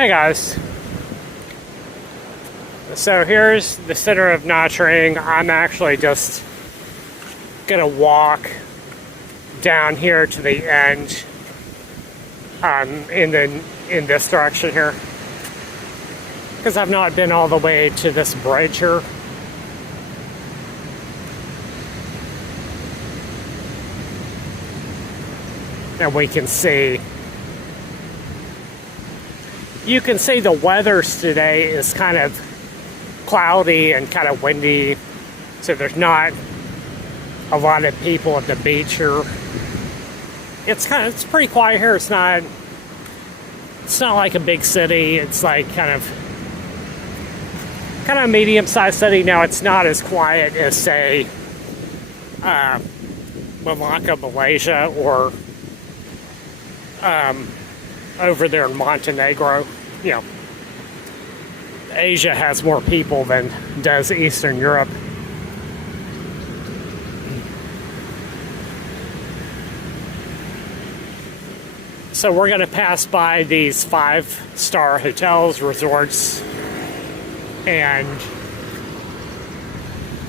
Hey guys, so here's the center of Nha Trang. I'm actually just gonna walk down here to the end in this direction here, because I've not been all the way to this bridge here. And we can see, you can see the weather today is kind of cloudy and kind of windy, so there's not a lot of people at the beach here. It's pretty quiet here. It's not like a big city. It's like kind of a medium-sized city. Now it's not as quiet as, say, Malacca, Malaysia, or over there in Montenegro. You know, Asia has more people than does Eastern Europe. So we're going to pass by these 5-star hotels, resorts, and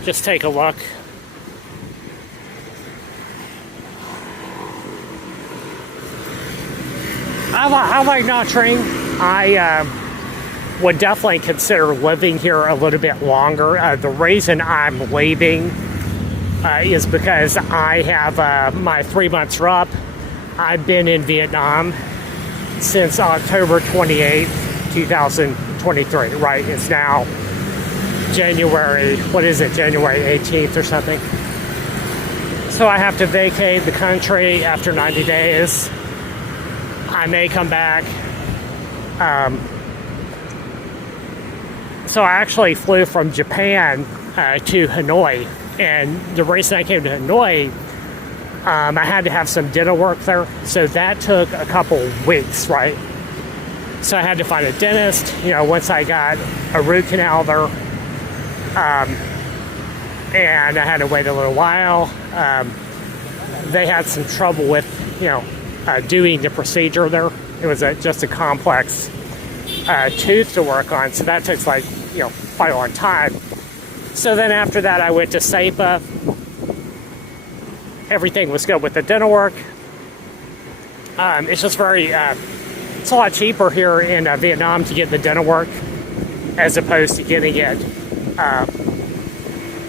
just take a look. I like Nha Trang. I would definitely consider living here a little bit longer. The reason I'm leaving is because I have my 3 months are up. I've been in Vietnam since October 28th, 2023. Right, it's now January, January 18th or something. So I have to vacate the country after 90 days. I may come back. So I actually flew from Japan to Hanoi. And the reason I came to Hanoi, I had to have some dental work there. So that took a couple weeks, right? So I had to find a dentist, once I got a root canal there. And I had to wait a little while. They had some trouble with, doing the procedure there. It was just a complex tooth to work on, so that took quite a long time. So then after that, I went to Sapa. Everything was good with the dental work. It's just it's a lot cheaper here in Vietnam to get the dental work as opposed to getting it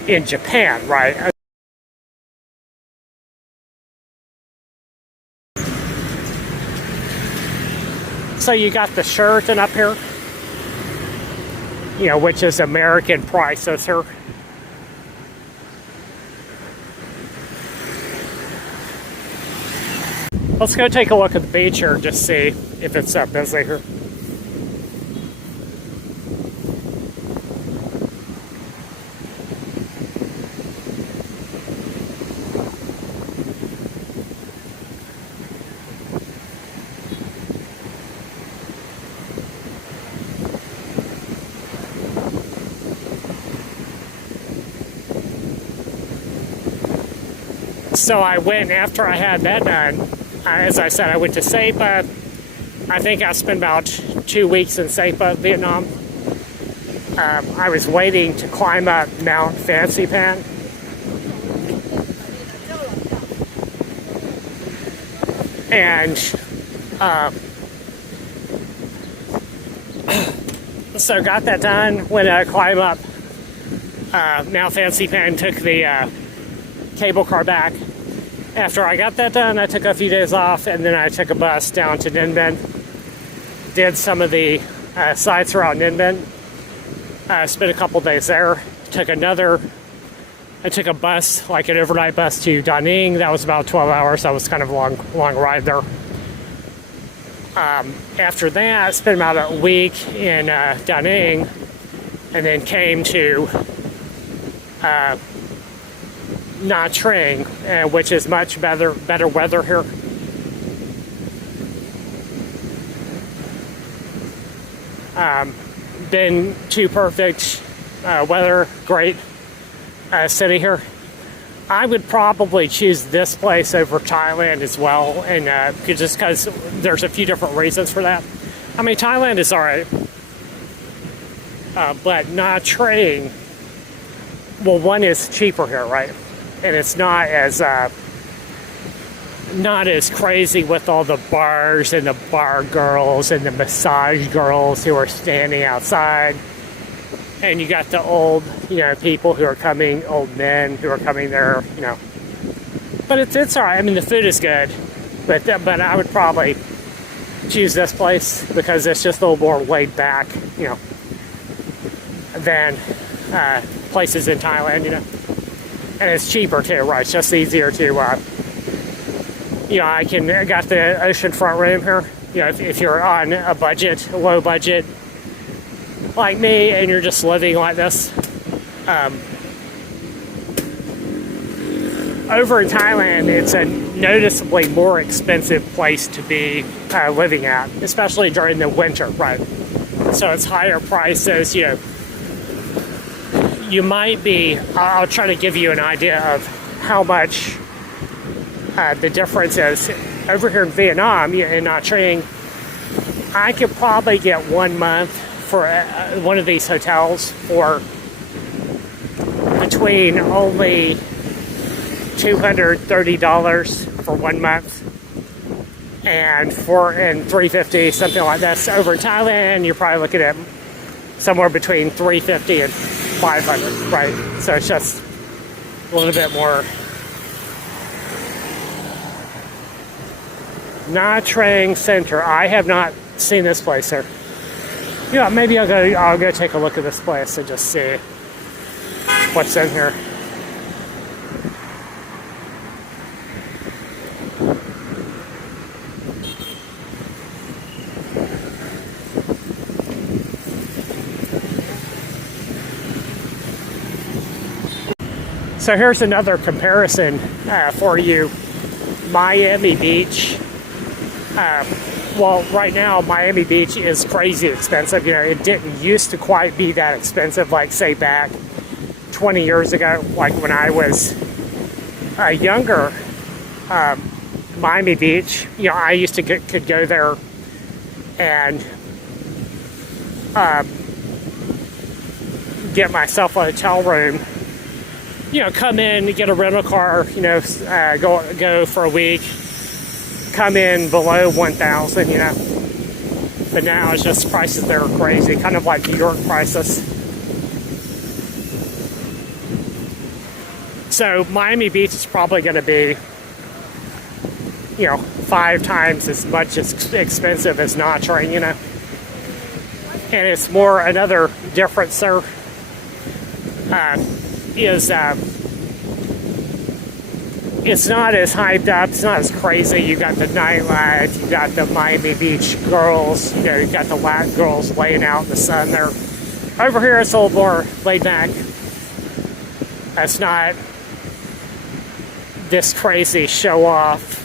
in Japan, right? So you got the Sheraton up here, which is American prices here. Let's go take a look at the beach here and just see if it's busy here. So I went, after I had that done, as I said, I went to Sapa. I think I spent about 2 weeks in Sapa, Vietnam. I was waiting to climb up Mount Fancy Pan. And so got that done. When I climbed up Mount Fancy Pan, took the cable car back. After I got that done, I took a few days off, and then I took a bus down to Ninh Bình. Did some of the sites around Ninh Bình. Spent a couple days there. I took a bus, like an overnight bus to Da Nang. That was about 12 hours. That was kind of a long ride there. After that, I spent about a week in Da Nang, and then came to Nha Trang, which is much better weather here. Been to perfect weather, great city here. I would probably choose this place over Thailand as well, and just because there's a few different reasons for that. I mean, Thailand is alright, but Nha Trang, well, one is cheaper here, right? And it's not as crazy with all the bars and the bar girls and the massage girls who are standing outside. And you got the old, people who are coming, old men who are coming there, But it's all right. I mean, the food is good, but I would probably choose this place because it's just a little more laid back, than places in Thailand, And it's cheaper too, right? It's just easier to, I got the oceanfront room here. If you're on a budget, a low budget, like me, and you're just living like this. Over in Thailand, it's a noticeably more expensive place to be living at, especially during the winter, right? So it's higher prices. You might be. I'll try to give you an idea of how much the difference is. Over here in Vietnam, in Nha Trang, I could probably get 1 month for one of these hotels for between only $230 for 1 month and $350, something like this. Over in Thailand, you're probably looking at somewhere between $350 and $500, right? So it's just a little bit more. Nha Trang Center. I have not seen this place here. Maybe I'll go take a look at this place and just see what's in here. So here's another comparison for you. Miami Beach. Well, right now, Miami Beach is crazy expensive. It didn't used to quite be that expensive, like, say, back 20 years ago, like when I was younger. Miami Beach, I used to could go there and get myself a hotel room, come in, get a rental car, go for a week, come in below 1,000, But now it's just prices that are crazy, kind of like New York prices. So Miami Beach is probably going to be, 5 times as much as expensive as Nha Trang, And it's more, another difference there is it's not as hyped up, it's not as crazy. You got the nightlife, you got the Miami Beach girls, you got the Latin girls laying out in the sun there. Over here it's a little more laid back. It's not this crazy show off,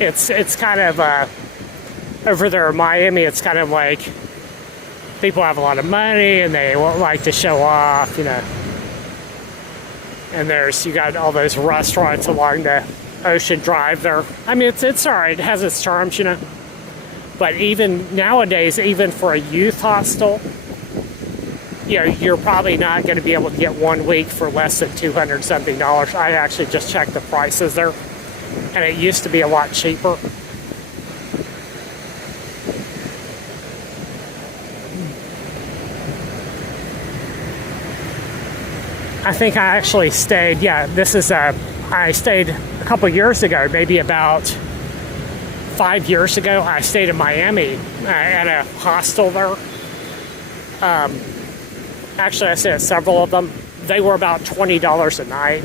It's kind of over there in Miami, it's kind of like people have a lot of money and they like to show off, And you got all those restaurants along the Ocean Drive there. I mean, it's all right. It has its charms, But even nowadays, even for a youth hostel, you're probably not going to be able to get 1 week for less than $200 something. I actually just checked the prices there, and it used to be a lot cheaper. I think I actually stayed, I stayed a couple years ago, maybe about 5 years ago. I stayed in Miami at a hostel there. Actually, I stayed at several of them. They were about $20 a night.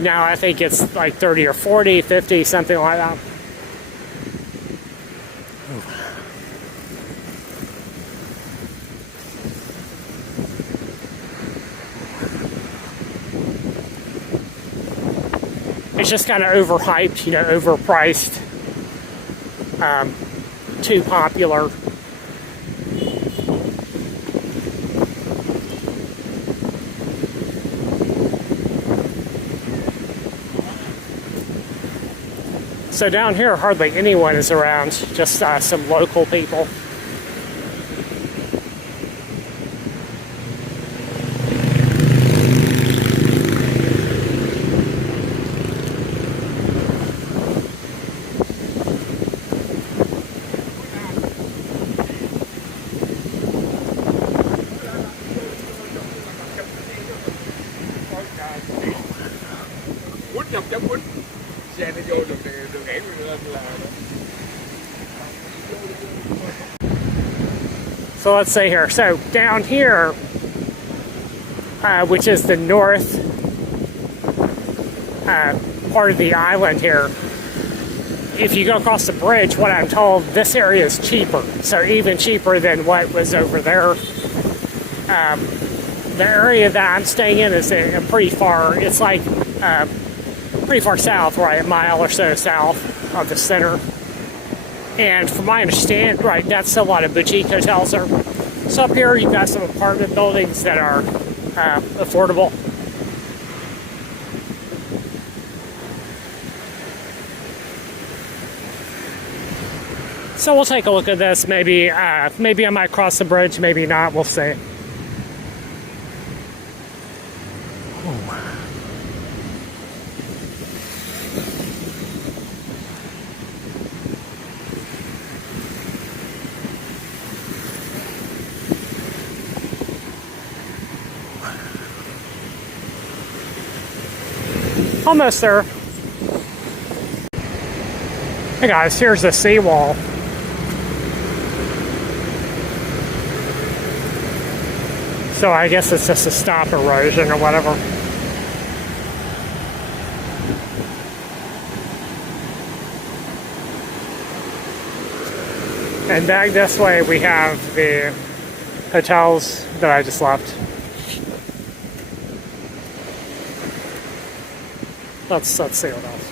Now I think it's like 30 or 40, 50, something like that. It's just kind of overhyped, overpriced, too popular. So down here, hardly anyone is around, just some local people. So let's see here. So down here, which is the north part of the island here, if you go across the bridge, what I'm told, this area is cheaper. So even cheaper than what was over there. The area that I'm staying in is pretty far. It's like pretty far south, right, a mile or so south of the center. And from my understanding, right, that's a lot of boutique hotels there. So up here, you've got some apartment buildings that are affordable. So we'll take a look at this. Maybe I might cross the bridge, maybe not. We'll see. Almost there. Hey guys, here's the seawall. So I guess it's just to stop erosion or whatever. And back this way we have the hotels that I just left. Let's see what else.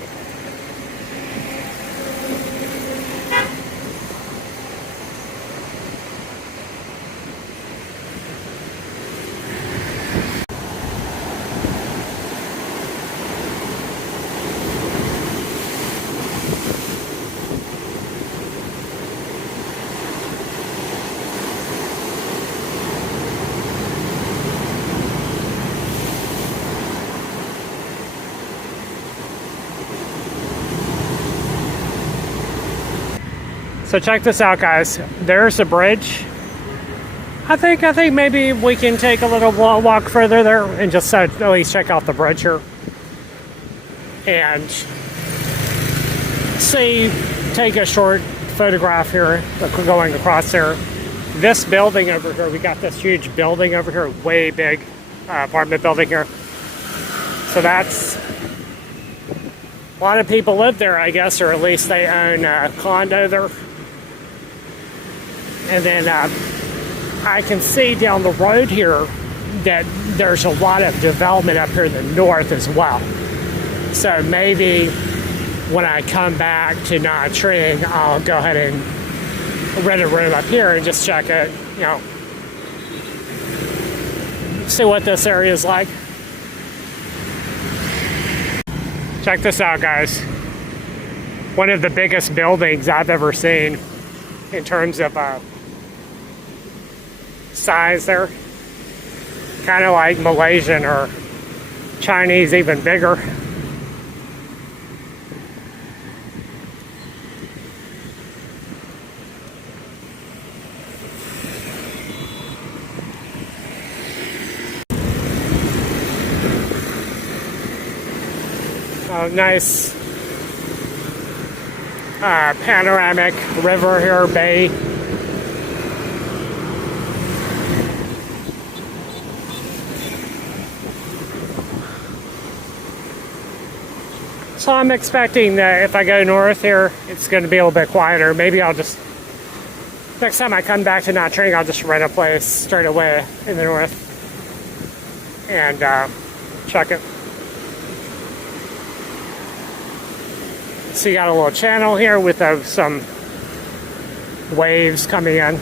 So check this out, guys. There's a bridge. I think maybe we can take a little walk further there and just at least check out the bridge here. And take a short photograph here going across there. This building over here, we got this huge building over here, way big apartment building here. So that's, a lot of people live there, I guess, or at least they own a condo there. And then I can see down the road here that there's a lot of development up here in the north as well. So maybe when I come back to Nha Trang, I'll go ahead and rent a room up here and just check it, you know, see what this area is like. Check this out, guys. One of the biggest buildings I've ever seen in terms of size there. Kind of like Malaysian or Chinese, even bigger. Nice panoramic river here, bay. So I'm expecting that if I go north here, it's going to be a little bit quieter. Maybe I'll just, next time I come back to Nha Trang, I'll just rent a place straight away in the north and check it. So you got a little channel here with some waves coming in.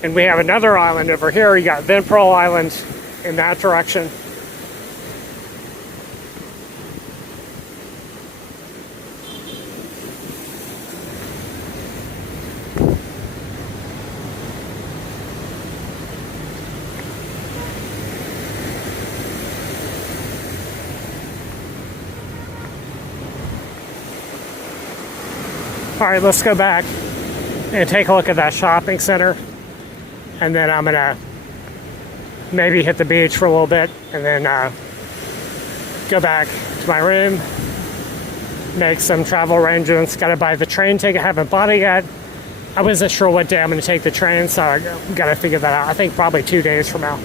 And we have another island over here. You got Pearl Island in that direction. All right, let's go back and take a look at that shopping center. And then I'm gonna maybe hit the beach for a little bit and then go back to my room, make some travel arrangements. Gotta buy the train ticket, haven't bought it yet. I wasn't sure what day I'm gonna take the train, so I gotta figure that out. I think probably 2 days from now.